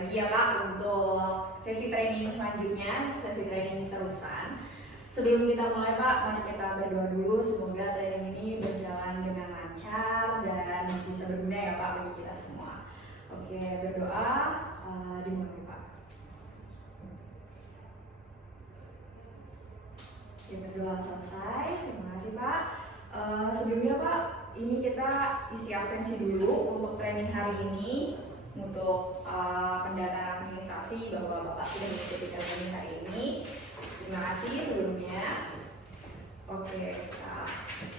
lagi ya Pak untuk sesi training selanjutnya, sesi training terusan. Sebelum kita mulai Pak, mari kita berdoa dulu semoga training ini berjalan dengan lancar dan bisa berguna ya Pak bagi kita semua. Oke, berdoa, dimulai Pak. Oke, berdoa selesai, terima kasih Pak. Sebelumnya Pak, ini kita isi absensi dulu untuk training hari ini. Untuk pendanaan administrasi bahwa Bapak sudah mengikuti training hari ini. Terima kasih sebelumnya. Oke, kita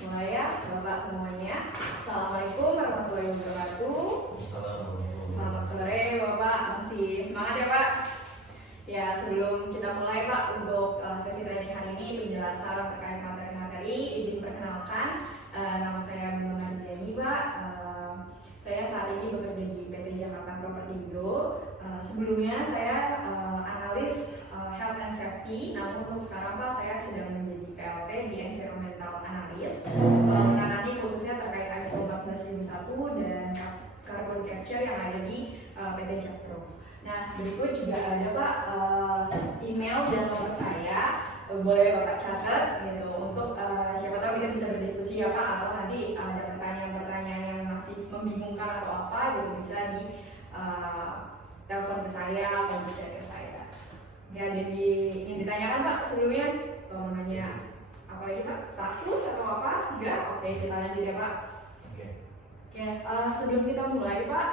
mulai ya Bapak semuanya. Assalamualaikum warahmatullahi wabarakatuh. Selamat sore Bapak, masih semangat ya Pak? Ya, sebelum kita mulai Pak untuk sesi training hari ini penjelasan terkait materi-materi, izin perkenalkan, nama saya Bunda Mardiani Pak. Saya saat ini bekerja di PT Jakarta Property Indo. Sebelumnya saya analis health and safety, namun untuk sekarang Pak saya sedang menjadi PLT di environmental analyst, menangani khususnya terkait ISO 14001 dan carbon capture yang ada di PT Jakpro. Nah, berikut juga ada Pak email dan nomor saya, boleh Bapak catat gitu untuk siapa tahu kita bisa berdiskusi ya Pak, atau nanti ada pertanyaan-pertanyaan yang masih membingungkan atau apa gitu bisa di telepon ke saya atau di chat ke saya. Ya, ada yang ditanyakan Pak sebelumnya, mau nanya apa lagi Pak? Status atau apa? Enggak? Oke, kita lanjut ya Pak. Oke, sebelum kita mulai Pak,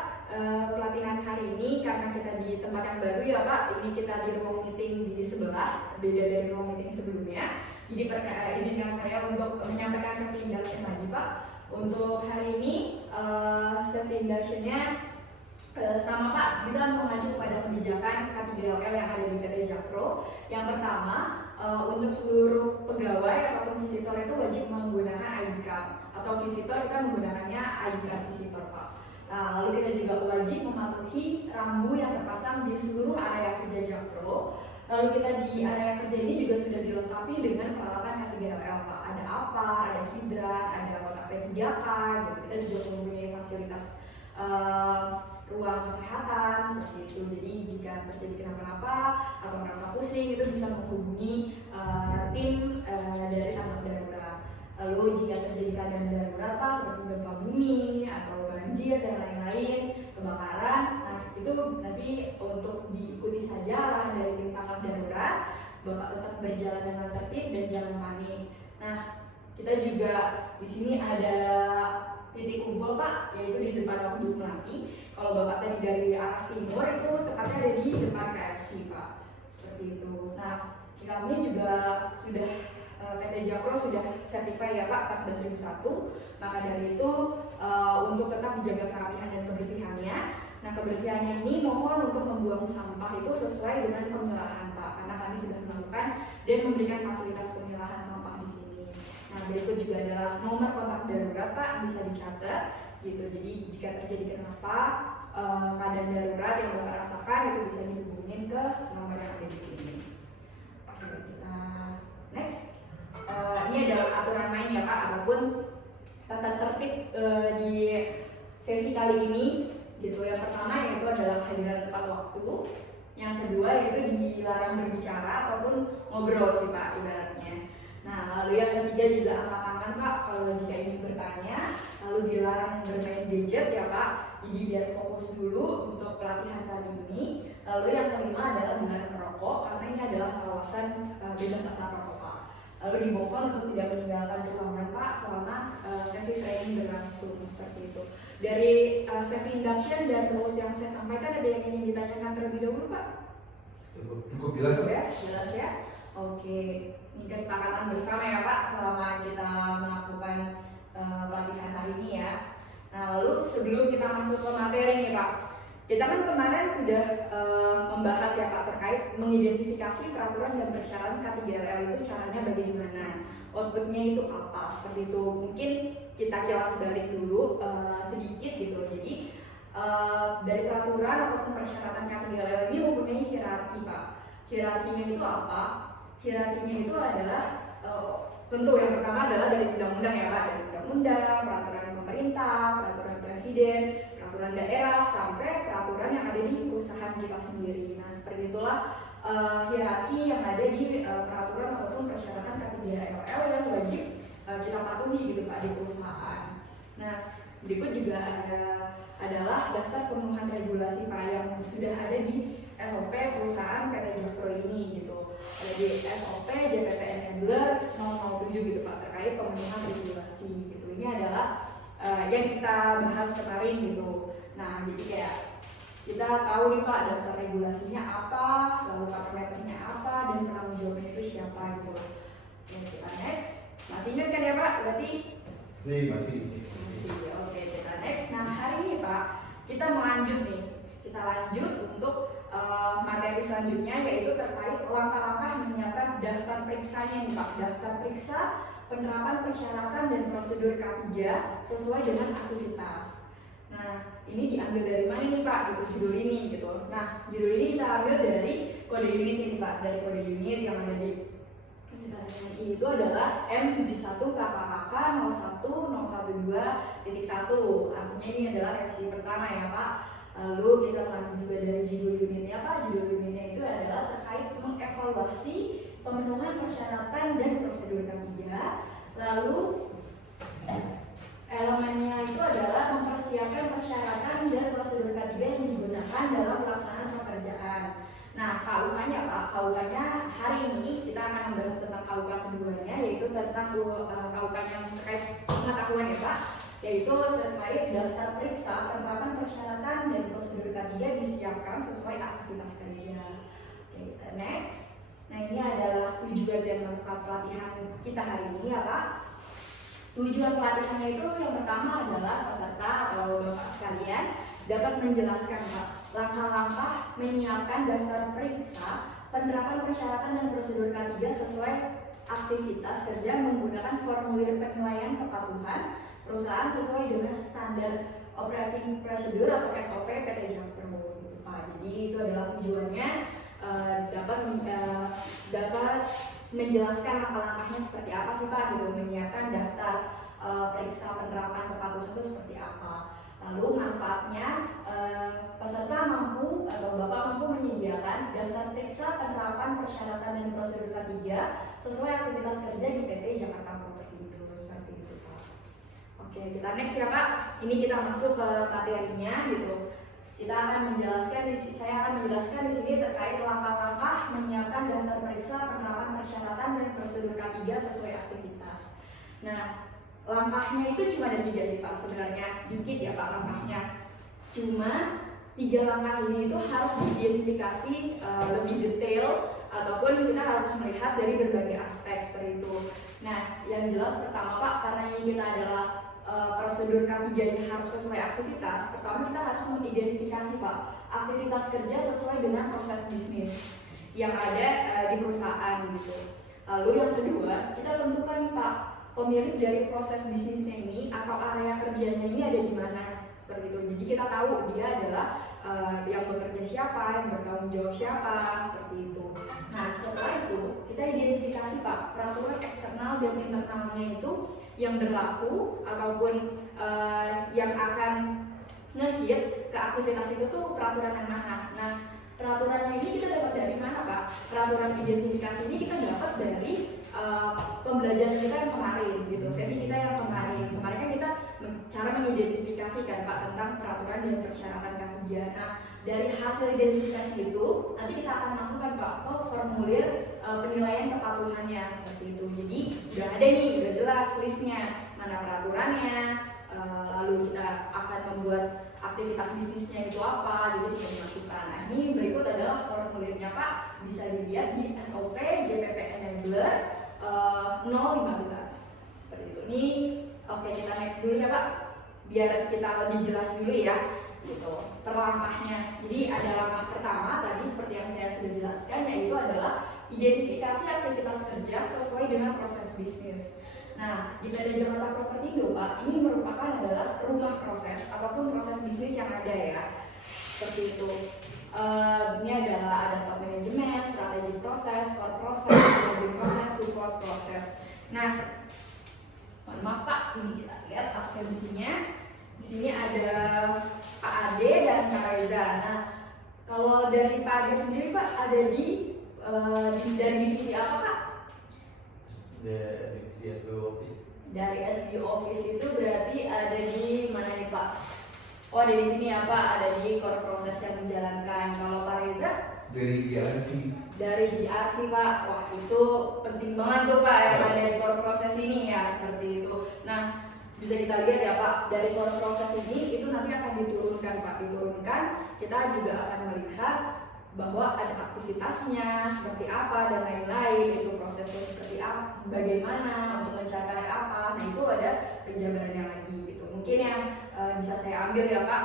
pelatihan hari ini karena kita di tempat yang baru ya Pak, ini kita di ruang meeting di sebelah, beda dari ruang meeting sebelumnya. Jadi izinkan saya untuk menyampaikan safety induction lagi Pak. Untuk hari ini safety induction-nya sama Pak, kita mengacu pada kebijakan K3L yang ada di PT Jakpro. Yang pertama, untuk seluruh pegawai ataupun visitor itu wajib menggunakan ID card, atau visitor kita menggunakannya ID card visitor Pak. Lalu kita juga wajib mematuhi rambu yang terpasang di seluruh area kerja Jakpro. Lalu kita di area kerja ini juga sudah dilengkapi dengan peralatan K3L Pak. Ada APAR, ada hidran, ada kotak P3K gitu. Kita juga mempunyai fasilitas ruang kesehatan seperti itu. Jadi jika terjadi kenapa-napa atau merasa pusing itu bisa menghubungi tim dari tanggap darurat. Lalu jika terjadi keadaan darurat Pak seperti gempa bumi atau banjir dan lain-lain, kebakaran, nah itu nanti untuk diikuti saja arahan dari tim tanggap darurat. Bapak tetap berjalan dengan tertib dan jangan panik. Nah, kita juga di sini ada titik kumpul Pak, yaitu di depan Waduk Melati. Kalau Bapak tadi dari arah timur itu tepatnya ada di depan KFC Pak, seperti itu. Nah, kami juga sudah PT Jakpro sudah certified ya Pak 14001. Maka dari itu untuk tetap dijaga kerapihan dan kebersihannya. Nah, kebersihannya ini mohon untuk membuang sampah itu sesuai dengan pemilahan Pak, karena kami sudah melakukan dan memberikan fasilitas pemilahan sampah di sini. Nah, berikut juga adalah nomor kontak darurat Pak, bisa dicatat gitu. Jadi jika terjadi kenapa keadaan darurat yang Bapak rasakan itu bisa dihubungin ke nomor yang ada di sini. Oke, kita next. Ini adalah aturan main ya Pak, ataupun tata tertib di sesi kali ini gitu. Yang pertama yaitu adalah kehadiran tepat waktu. Yang kedua yaitu dilarang berbicara ataupun ngobrol sih Pak ibaratnya. Nah, lalu yang ketiga juga angkat tangan Pak kalau jika ingin bertanya. Lalu dilarang bermain gadget ya Pak, jadi biar fokus dulu untuk pelatihan kali ini. Lalu yang kelima adalah dilarang merokok karena ini adalah kawasan bebas asap rokok Pak. Lalu dimohon untuk tidak meninggalkan ruangan Pak selama sesi training berlangsung seperti itu. Dari safety induction dan rules yang saya sampaikan, ada yang ingin ditanyakan terlebih dahulu Pak? Cukup jelas Pak? Ya, jelas ya. Oke, ini kesepakatan bersama ya Pak selama kita melakukan pelatihan hari ini ya. Nah, lalu sebelum kita masuk ke materi nih Pak, kita kan kemarin sudah membahas ya Pak terkait mengidentifikasi peraturan dan persyaratan K3L itu caranya bagaimana, outputnya itu apa, seperti itu. Mungkin kita kilas balik dulu sedikit gitu. Jadi dari peraturan ataupun persyaratan K3L ini mempunyai hierarki Pak. Hierarkinya itu apa? Hierarkinya itu adalah tentu yang pertama adalah dari undang-undang ya Pak, dari undang-undang, peraturan pemerintah, peraturan presiden, peraturan daerah, sampai peraturan yang ada di perusahaan perusahaan kita sendiri. Nah, seperti itulah hierarki yang ada di peraturan ataupun persyaratan K3RL yang wajib kita patuhi gitu Pak di perusahaan. Nah, berikut juga adalah daftar pemenuhan regulasi Pak yang sudah ada di SOP perusahaan PT Jakpro ini gitu. Ada di SOP JPP Enabler 007 gitu Pak terkait pemenuhan regulasi gitu. Ini adalah yang kita bahas kemarin gitu. Nah, jadi kayak kita tahu nih Pak daftar regulasinya apa, lalu parameternya apa, dan penanggung jawabnya itu siapa gitu. Oke, kita next. Masih ingat kan ya Pak? Berarti Masih. Oke, kita next. Nah, hari ini Pak, kita lanjut nih. Kita lanjut untuk materi selanjutnya, yaitu terkait langkah-langkah menyiapkan daftar periksanya nih Pak. Daftar periksa penerapan persyaratan dan prosedur K3 sesuai dengan aktivitas. Nah, ini diambil dari mana nih Pak? Gitu, judul ini gitu. Nah, judul ini kita ambil dari kode unit ini Pak, dari kode unit yang ada di ini itu adalah M71 KKKK 01.012.1. Artinya ini adalah revisi pertama ya Pak. Lalu kita mengambil juga dari judul unitnya Pak. Judul unitnya itu adalah terkait mengevaluasi pemenuhan persyaratan dan prosedur K3. Lalu elemennya itu adalah mempersiapkan persyaratan dan prosedur K3 yang digunakan dalam pelaksanaan pekerjaan. Nah, KUK-nya Pak, KUK-nya hari ini kita akan membahas tentang KUK keduanya, yaitu tentang KUK yang terkait pengetahuan ya Pak, yaitu terkait daftar periksa penerapan persyaratan dan prosedur K3 disiapkan sesuai aktivitas kerja. Oke, next. Nah, ini adalah tujuan dan manfaat pelatihan kita hari ini ya Pak. Tujuan pelatihannya itu yang pertama adalah peserta atau Bapak sekalian dapat menjelaskan Pak langkah-langkah menyiapkan daftar periksa penerapan persyaratan dan prosedur K3 sesuai aktivitas kerja menggunakan formulir penilaian kepatuhan perusahaan sesuai dengan standar operating procedure atau SOP PT Jakpro gitu Pak. Jadi itu adalah tujuannya dapat menjelaskan langkah-langkahnya seperti apa sih Pak gitu, menyiapkan daftar periksa penerapan kepatuhan itu seperti apa. Lalu manfaatnya peserta mampu atau Bapak mampu menyediakan daftar periksa penerapan persyaratan dan prosedur K3 sesuai aktivitas kerja di PT Jakarta Propertindo seperti itu Pak. Oke, kita next ya Pak. Ini kita masuk ke materinya gitu. Kita akan menjelaskan saya akan menjelaskan di sini terkait langkah-langkah menyiapkan daftar periksa penerapan persyaratan dan prosedur K3 sesuai aktivitas. Nah, langkahnya itu cuma ada 3 sih Pak sebenarnya, dikit ya Pak langkahnya. Cuma 3 langkah ini itu harus diidentifikasi lebih detail ataupun kita harus melihat dari berbagai aspek seperti itu. Nah, yang jelas pertama Pak, karena ini kita adalah prosedur K3-nya harus sesuai aktivitas. Pertama kita harus mengidentifikasi Pak aktivitas kerja sesuai dengan proses bisnis yang ada di perusahaan gitu. Lalu yang kedua, kita tentukan nih Pak pemilik dari proses bisnisnya ini atau area kerjanya ini ada di mana seperti itu. Jadi kita tahu dia adalah yang bekerja siapa, yang bertanggung jawab siapa seperti itu. Nah setelah itu kita identifikasi Pak peraturan eksternal dan internalnya itu yang berlaku ataupun yang akan nge-hit ke aktivitas itu tuh peraturan yang mana. Nah peraturannya ini kita dapat dari mana Pak? Peraturan identifikasi ini kita dapat dari pembelajaran kita yang kemarin gitu, sesi kita yang kemarin kan kita cara mengidentifikasikan Pak tentang peraturan dan persyaratan K3. Nah dari hasil identifikasi itu nanti kita akan masukkan Pak ke formulir penilaian kepatuhannya seperti itu. Jadi udah ada nih, udah jelas listnya mana peraturannya, lalu kita akan membuat aktivitas bisnisnya itu apa, jadi kita masukkan. Nah ini berikut adalah formulirnya Pak, bisa dilihat di SOP JPP Enabler 015 seperti itu. Ini oke, kita next dulu ya Pak, biar kita lebih jelas dulu ya gitu per langkahnya. Jadi ada langkah pertama tadi seperti yang saya sudah jelaskan, yaitu adalah identifikasi aktivitas kerja sesuai dengan proses bisnis. Nah, di PT Jakarta Propertindo Pak, ini merupakan adalah rumah proses ataupun proses bisnis yang ada ya. Seperti itu. Ini adalah ada top manajemen, strategi proses, core proses, building proses, support proses. Nah, mohon maaf Pak, ini kita lihat absensinya. Di sini ada Pak Ade dan Kak Reza. Nah, Kalau dari Pak Ade sendiri Pak ada dari divisi apa Pak? Dari divisi SBO Office. Dari SBO Office itu berarti ada di mana nih Pak? Oh ada di sini ya Pak, ada di core proses yang menjalankan. Kalau Pak Reza? Dari GRC. Dari GRC Pak, wah itu penting banget tuh Pak yang ada di core proses ini ya, seperti itu. Nah bisa kita lihat ya Pak, dari core proses ini itu nanti akan diturunkan Pak, kita juga akan melihat bahwa ada aktivitasnya seperti apa dan lain-lain, itu prosesnya seperti apa, bagaimana untuk mencapai apa. Nah itu ada penjabarannya lagi gitu. Mungkin yang bisa saya ambil ya Pak,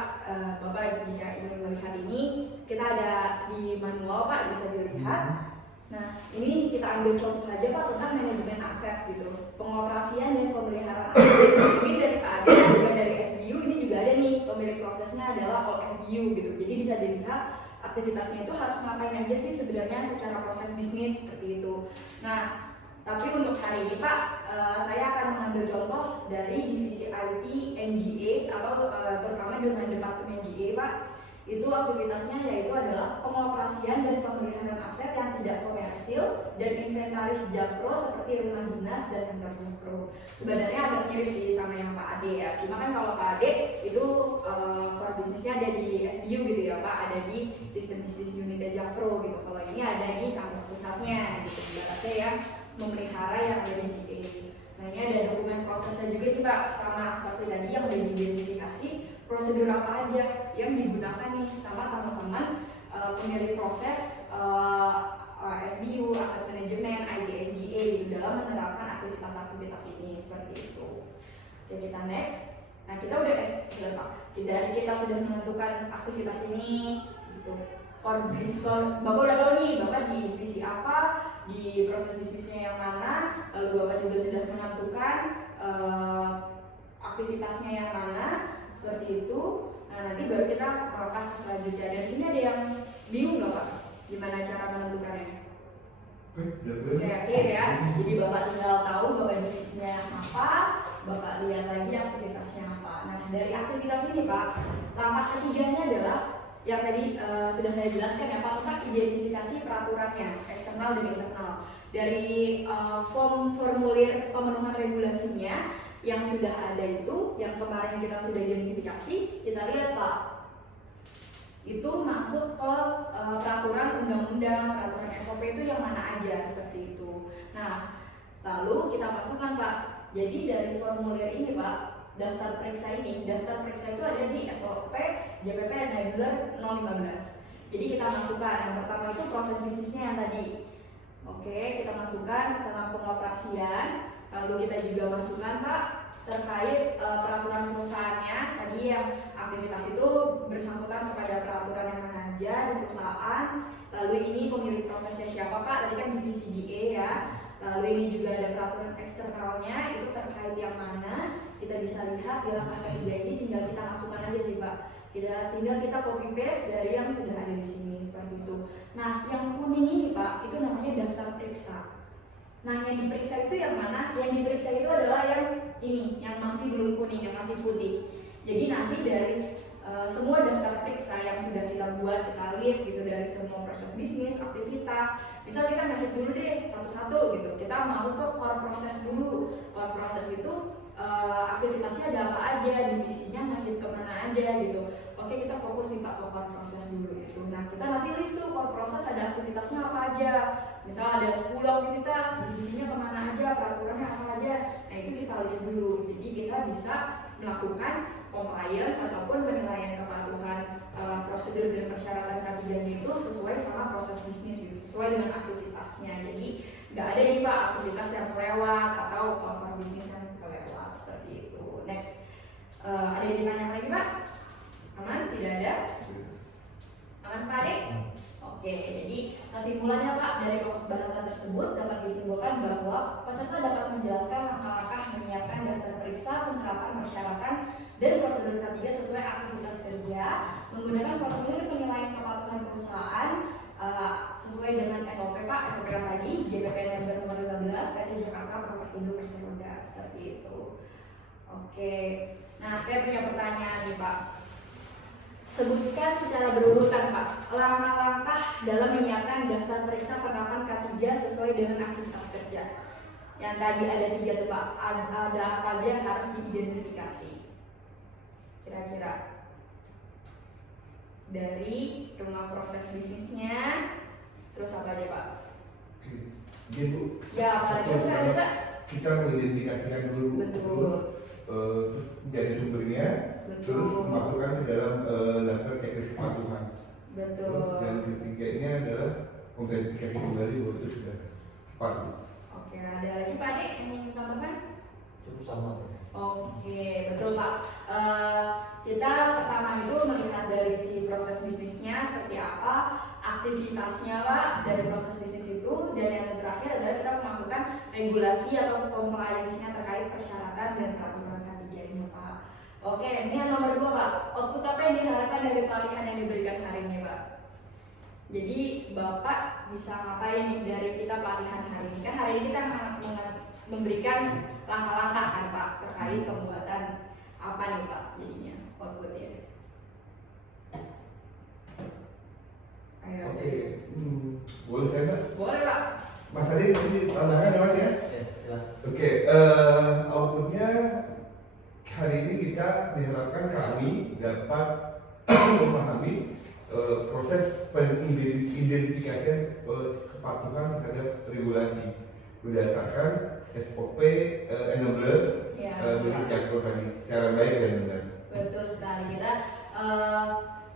Bapak jika ingin melihat ini, kita ada di manual Pak, bisa dilihat. Nah ini kita ambil contoh aja Pak tentang manajemen aset gitu, pengoperasian dan pemeliharaan aset. Mungkin dari Pak Ade juga dari SBU ini juga ada nih, pemilik prosesnya adalah all SBU gitu. Jadi bisa dilihat aktivitasnya itu harus ngapain aja sih sebenarnya secara proses bisnis seperti itu. Nah, tapi untuk hari ini Pak, saya akan mengambil contoh dari divisi IT NGA atau terutama dengan departemen GA Pak. Itu aktivitasnya yaitu adalah pengoperasian dan pemeliharaan aset yang tidak komersil dan inventaris jakpro seperti rumah dinas dan kantor jakpro. Sebenarnya agak mirip sih sama yang Pak Ade ya. Cuma kan kalau Pak Ade itu core bisnisnya ada di SBU gitu ya Pak, ada di sistem bisnis unit jakpro gitu. Kalau ini ada di kantor pusatnya gitu. Berarti yang memelihara yang ada di GA. Nah ini ada dokumen prosesnya juga nih Pak, sama seperti tadi yang udah diidentifikasi prosedur apa aja yang digunakan nih sama teman-teman pemilik proses SBU, Asset Management, IDNGA gitu dalam menerapkan aktivitas-aktivitas ini seperti itu. Oke kita next. Nah kita udah sebentar Pak. Dari kita sudah menentukan aktivitas ini gitu. Core bisnis, Bapak udah tahu nih Bapak di divisi apa, di proses bisnisnya yang mana, lalu Bapak juga sudah menentukan aktivitasnya yang mana. Seperti itu. Nah nanti baru kita melangkah ke selanjutnya. Dan sini ada yang bingung nggak Pak? Gimana cara menentukannya? Yakin ya. Jadi Bapak tinggal tahu Bapak divisinya apa, Bapak lihat lagi aktivitasnya apa. Nah dari aktivitas ini Pak, langkah ketiganya adalah yang tadi sudah saya jelaskan ya Pak tentang identifikasi peraturannya eksternal dan internal. Dari formulir pemenuhan regulasinya yang sudah ada itu, yang kemarin kita sudah identifikasi, kita lihat Pak, itu masuk ke peraturan undang-undang, peraturan SOP itu yang mana aja seperti itu. Nah, lalu kita masukkan Pak. Jadi dari formulir ini Pak, daftar periksa itu ada di SOP JPP Enabler 015. Jadi kita masukkan yang pertama itu proses bisnisnya yang tadi. Oke, kita masukkan tentang pengoperasian. Lalu kita juga masukkan Pak terkait peraturan perusahaannya tadi yang aktivitas itu bersangkutan kepada peraturan yang mana aja di perusahaan. Lalu ini pemilik prosesnya siapa Pak? Tadi kan divisi GA ya. Lalu ini juga ada peraturan eksternalnya itu terkait yang mana. Kita bisa lihat di langkah ketiga ini tinggal kita masukkan aja sih Pak. Tinggal kita copy paste dari yang sudah ada di sini seperti itu. Nah, yang kuning ini Pak, itu namanya daftar periksa. Nah, yang diperiksa itu yang mana? Yang diperiksa itu adalah yang ini, yang masih belum kuning, yang masih putih. Jadi nanti dari semua daftar periksa yang sudah kita buat, kita list gitu dari semua proses bisnis, aktivitas. Bisa kita ngehit dulu deh satu-satu gitu. Kita mau ke core proses dulu. Core proses itu aktivitasnya ada apa aja, divisinya ngehit kemana aja gitu. Oke, kita fokus nih Pak ke core proses dulu gitu. Nah, kita nanti list tuh core proses ada aktivitasnya apa aja. Misal ada 10 aktivitas, divisinya kemana aja, peraturannya apa aja. Nah, itu kita list dulu. Jadi kita bisa melakukan compliance ataupun penilaian kepatuhan prosedur dan persyaratan K3 itu sesuai sama proses bisnis gitu, sesuai dengan aktivitasnya. Jadi nggak ada nih Pak aktivitas yang kelewat atau core bisnis yang kelewat seperti itu. Next, ada yang ditanya lagi Pak? Aman? Tidak ada? Aman Pak Ade? Oke, jadi kesimpulannya Pak dari pokok bahasa tersebut dapat disimpulkan bahwa peserta dapat menjelaskan langkah-langkah menyiapkan daftar periksa, penerapan persyaratan dan prosedur K3 sesuai aktivitas kerja, menggunakan formulir penilaian kepatuhan perusahaan sesuai dengan SOP Pak, SOP yang tadi, JPP nomor 15, PT Jakarta Propertindo Persekuda, seperti itu. Oke, nah saya punya pertanyaan nih Pak. Sebutkan secara berurutan Pak, langkah-langkah dalam menyiapkan daftar periksa penerapan K3 sesuai dengan aktivitas kerja. Yang tadi ada 3 tuh Pak, ada apa aja yang harus diidentifikasi? Kira-kira dari rumah proses bisnisnya, terus apa aja Pak? Oke. Jadi Bu, Ya, Pak Reza bisa? kita mengidentifikasikan dulu Betul. terus dari sumbernya, terus Betul. masukkan ke dalam daftar checklist kepatuhan. Terus Betul. dan ketiganya adalah memverifikasi kembali bahwa itu sudah patuh. Oke, ada lagi Pak Dik yang ingin tambahkan? Cukup sama. Oke, betul Pak. Kita pertama itu melihat dari si proses bisnisnya seperti apa, aktivitasnya Pak dari proses bisnis itu, dan yang terakhir adalah kita memasukkan regulasi atau compliance-nya terkait persyaratan dan peraturan K3-nya Pak. Oke, ini yang nomor 2 Pak. Output apa yang diharapkan dari pelatihan yang diberikan hari ini Pak? Jadi Bapak bisa ngapain nih dari kita pelatihan hari ini? Kan hari ini kita memberikan langkah-langkah kan Pak terkait pembuatan apa nih Pak jadinya outputnya? Ayo. Oke, boleh saya Pak? Boleh Pak. Mas Adi masih tambahan ya Mas ya? Ya, silakan. Oke, outputnya hari ini kita diharapkan kami dapat memahami proses pengidentifikasian kepatuhan terhadap regulasi berdasarkan SOP enabler Ya, bentuk jakpro tadi secara baik dan benar. betul sekali. Kita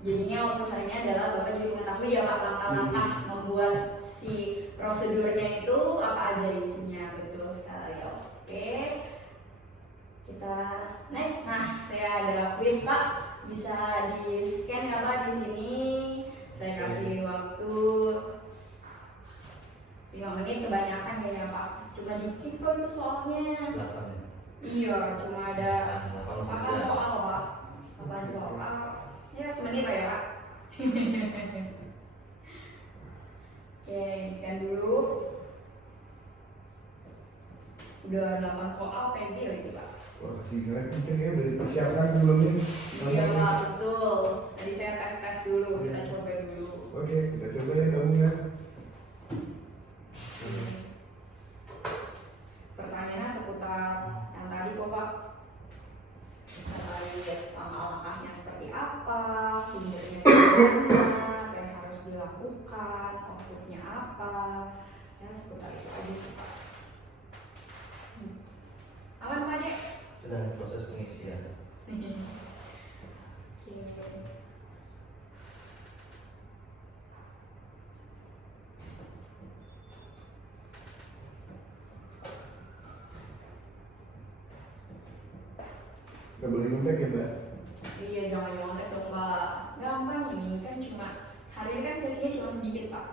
jadinya untuk hari ini adalah Bapak jadi mengetahui ya Pak langkah-langkah membuat si prosedurnya itu apa aja isinya. Betul sekali. Oke. Kita next. Nah, saya ada quiz Pak. Bisa di scan ya Pak di sini. Saya kasih waktu 5 menit kebanyakan kayaknya Pak. Cuma dikit kok itu soalnya. 8 ya. Iya, cuma ada 8 8 soal Pak. 8 soal. Ya, semenit lah ya Pak. Oke, scan dulu. Udah 8 soal pentil itu Pak. Wah, sinyalnya kenceng ya, udah dipersiapkan sebelumnya. Iya Pak, betul. Tadi saya tes dulu, kita coba dulu. Oke, kita coba ya kamu ya. Pertanyaannya seputar yang tadi kok Pak. Terkait langkah-langkahnya seperti apa, sumbernya dari mana, apa yang harus dilakukan, outputnya apa, ya seputar itu aja sih Pak. Aman Pak Dek? Sedang proses pengisian. Oke. Nggak boleh nyontek ya Mbak? Iya, jangan nyontek dong Mbak. Gampang ini kan cuma hari ini kan sesinya cuma sedikit Pak.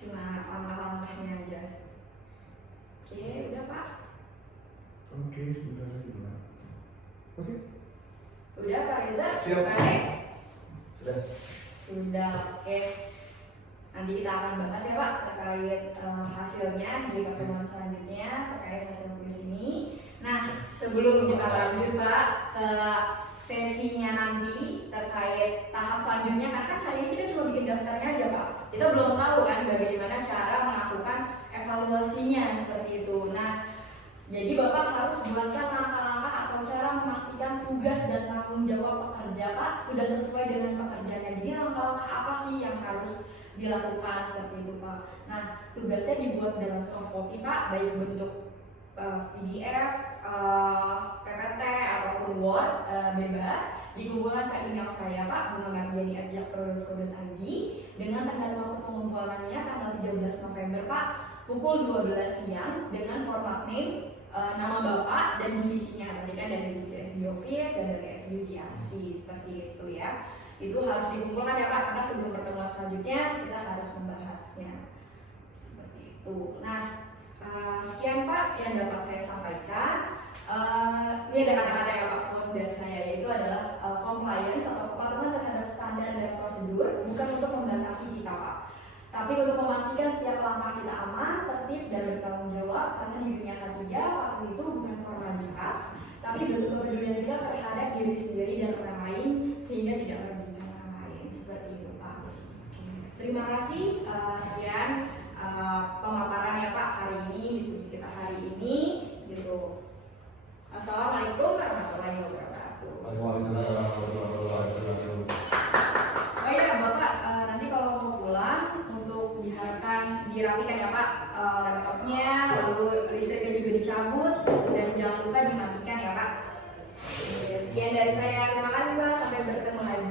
Cuma langkah-langkahnya aja. Oke, udah Pak. Oke, sebentar lagi Mbak. Oke. Udah Pak Reza? Siap. Baik. Sudah. Sudah, oke. Nanti kita akan bahas ya Pak terkait hasilnya di pertemuan selanjutnya terkait hasil kuis ini. Nah, sebelum kita lanjut Pak ke sesinya nanti terkait tahap selanjutnya, karena kan hari ini kita cuma bikin daftarnya aja Pak. Kita belum tahu kan bagaimana cara melakukan evaluasinya seperti itu. Nah, jadi Bapak harus buatkan langkah-langkah atau cara memastikan tugas dan tanggung jawab pekerja Pak sudah sesuai dengan pekerjaannya. Jadi langkah-langkah apa sih yang harus dilakukan seperti itu Pak. Nah, tugasnya dibuat dalam soft copy Pak, baik bentuk PDF, PPT ataupun Word bebas, dikumpulkan ke email saya Pak, bungamardiani@jakpro.co.id dengan tenggat waktu pengumpulannya tanggal 13 November Pak, pukul 12 siang dengan format name, nama Bapak dan divisinya. Tadi kan dari divisi SB Office dan dari SB GRC seperti itu ya. Itu harus dikumpulkan ya Pak, karena sebelum pertemuan selanjutnya kita harus membahasnya seperti itu. Nah, sekian Pak yang dapat saya sampaikan. Ini ada kata-kata yang Pak post dari saya, yaitu adalah compliance atau kepatuhan terhadap standar dan prosedur bukan untuk membatasi kita Pak, tapi untuk memastikan setiap langkah kita aman, tertib dan bertanggung jawab. Karena di dunia K3 patuh itu bukan formalitas, tapi bentuk kepedulian kita terhadap diri sendiri dan orang lain sehingga tidak merugikan orang seperti itu Pak. Terima kasih. Sekian pemaparan ya Pak hari ini, diskusi kita hari ini gitu. Assalamualaikum warahmatullahi wabarakatuh. Waalaikumsalam warahmatullahi wabarakatuh. Oh ya Bapak, nanti kalau mau pulang untuk diharapkan dirapikan ya Pak laptopnya, lalu listriknya juga dicabut dan jangan lupa dimatikan ya Pak. Sekian dari saya, terima kasih Pak, sampai bertemu lagi.